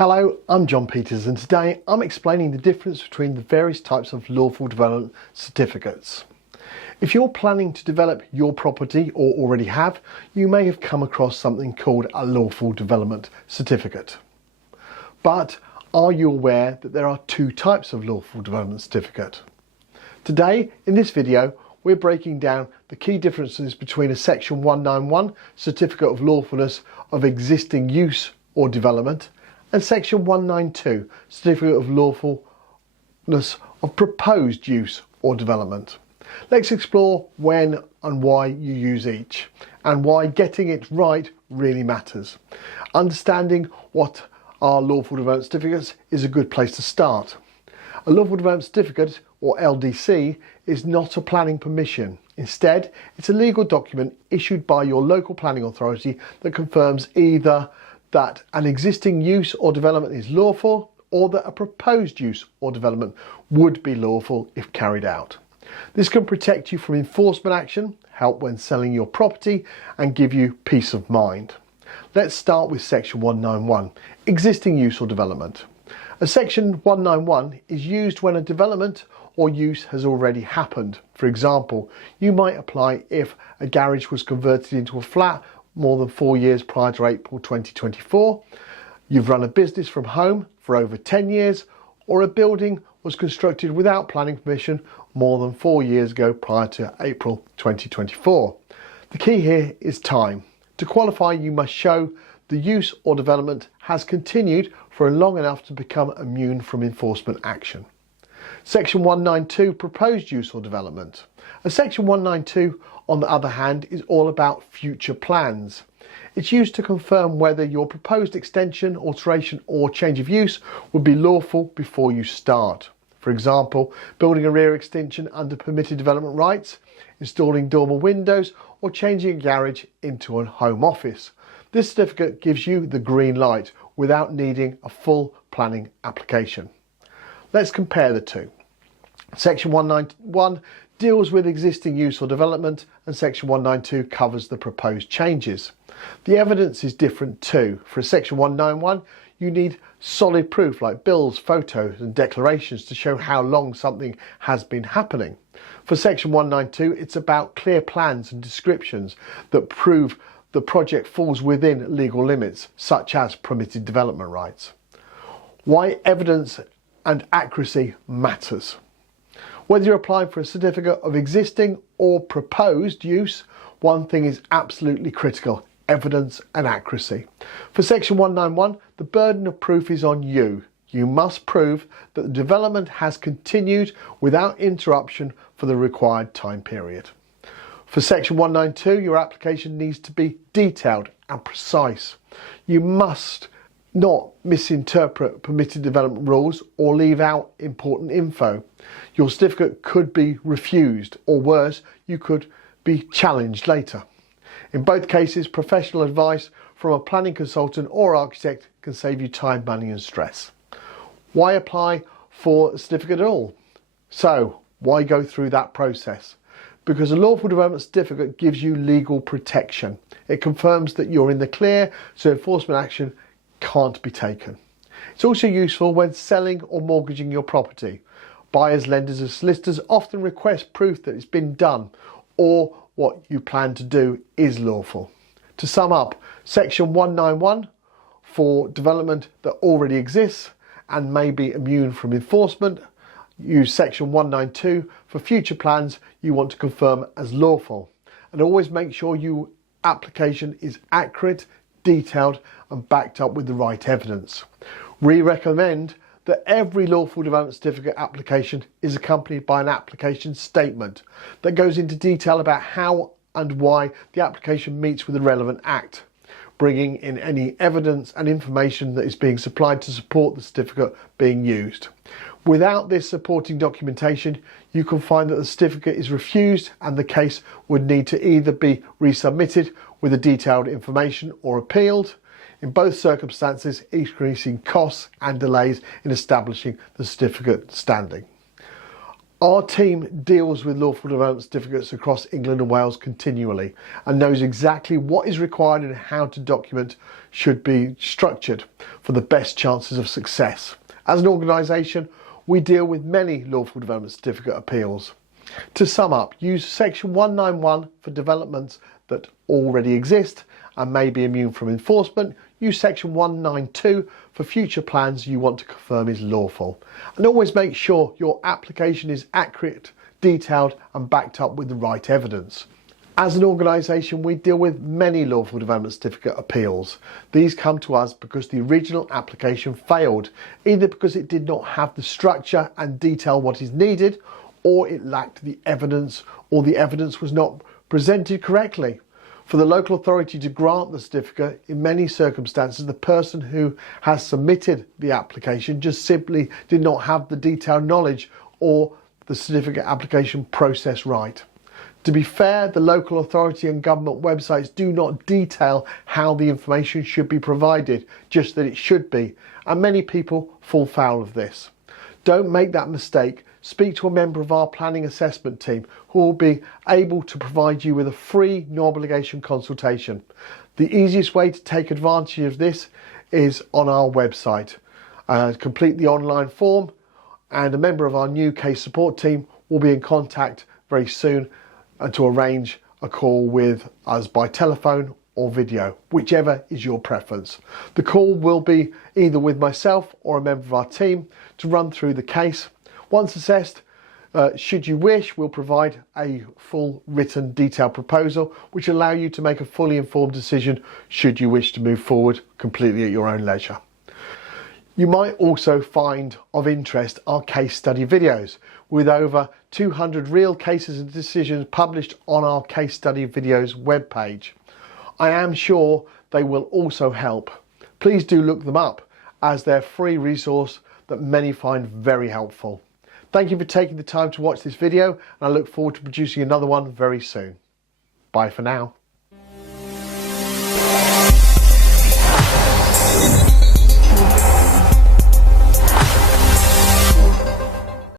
Hello, I'm John Peters and today I'm explaining the difference between the various types of lawful development certificates. If you're planning to develop your property or already have, you may have come across something called a lawful development certificate. But are you aware that there are two types of lawful development certificate? Today, in this video, we're breaking down the key differences between a Section 191 Certificate of Lawfulness of Existing Use or Development and Section 192 Certificate of Lawfulness of Proposed Use or Development. Let's explore when and why you use each and why getting it right really matters. Understanding what are lawful development certificates is a good place to start. A lawful development certificate, or LDC, is not a planning permission. Instead, it's a legal document issued by your local planning authority that confirms either that an existing use or development is lawful or that a proposed use or development would be lawful if carried out. This can protect you from enforcement action, help when selling your property, and give you peace of mind. Let's start with Section 191, Existing Use or Development. A Section 191 is used when a development or use has already happened. For example, you might apply if a garage was converted into a flat more than 4 years prior to April 2024, you've run a business from home for over 10 years, or a building was constructed without planning permission more than 4 years ago prior to April 2024. The key here is time. To qualify, you must show the use or development has continued for long enough to become immune from enforcement action. Section 192, Proposed Use or Development. A Section 192, on the other hand, is all about future plans. It's used to confirm whether your proposed extension, alteration or change of use would be lawful before you start. For example, building a rear extension under permitted development rights, installing dormer windows or changing a garage into a home office. This certificate gives you the green light without needing a full planning application. Let's compare the two. Section 191 deals with existing use or development and Section 192 covers the proposed changes. The evidence is different too. For a Section 191 you need solid proof like bills, photos and declarations to show how long something has been happening. For Section 192 it's about clear plans and descriptions that prove the project falls within legal limits such as permitted development rights. Why evidence and accuracy matters. Whether you're applying for a certificate of existing or proposed use, one thing is absolutely critical: evidence and accuracy. For Section 191, the burden of proof is on you. You must prove that the development has continued without interruption for the required time period. For Section 192, your application needs to be detailed and precise. You must not misinterpret permitted development rules or leave out important info. Your certificate could be refused, or worse, you could be challenged later. In both cases, professional advice from a planning consultant or architect can save you time, money and stress. Why apply for a certificate at all? So, why go through that process? Because a lawful development certificate gives you legal protection. It confirms that you're in the clear, so enforcement action can't be taken. It's also useful when selling or mortgaging your property. Buyers, lenders and solicitors often request proof that it's been done or what you plan to do is lawful. To sum up, Section 191 for development that already exists and may be immune from enforcement. Use Section 192 for future plans you want to confirm as lawful. And always make sure your application is accurate, detailed and backed up with the right evidence. We recommend that every lawful development certificate application is accompanied by an application statement that goes into detail about how and why the application meets with the relevant act, bringing in any evidence and information that is being supplied to support the certificate being used. Without this supporting documentation, you can find that the certificate is refused and the case would need to either be resubmitted with the detailed information or appealed, in both circumstances increasing costs and delays in establishing the certificate standing. Our team deals with lawful development certificates across England and Wales continually and knows exactly what is required and how to document should be structured for the best chances of success. As an organisation, we deal with many lawful development certificate appeals. To sum up, use section 191 for developments that already exist and may be immune from enforcement. Use section 192 for future plans you want to confirm is lawful. And always make sure your application is accurate, detailed and backed up with the right evidence. As an organisation, we deal with many lawful development certificate appeals. These come to us because the original application failed, either because it did not have the structure and detail what is needed, or it lacked the evidence, or the evidence was not presented correctly. For the local authority to grant the certificate, in many circumstances, the person who has submitted the application just simply did not have the detailed knowledge or the certificate application process right. To be fair, the local authority and government websites do not detail how the information should be provided, just that it should be, and many people fall foul of this. Don't make that mistake. Speak to a member of our planning assessment team who will be able to provide you with a free, no obligation consultation. The easiest way to take advantage of this is on our website. Complete the online form and a member of our new case support team will be in contact very soon to arrange a call with us by telephone or video, whichever is your preference. The call will be either with myself or a member of our team to run through the case. Once assessed, should you wish, we'll provide a full written detailed proposal which will allow you to make a fully informed decision should you wish to move forward completely at your own leisure. You might also find of interest our case study videos with over 200 real cases and decisions published on our case study videos webpage. I am sure they will also help. Please do look them up as they're a free resource that many find very helpful. Thank you for taking the time to watch this video and I look forward to producing another one very soon. Bye for now.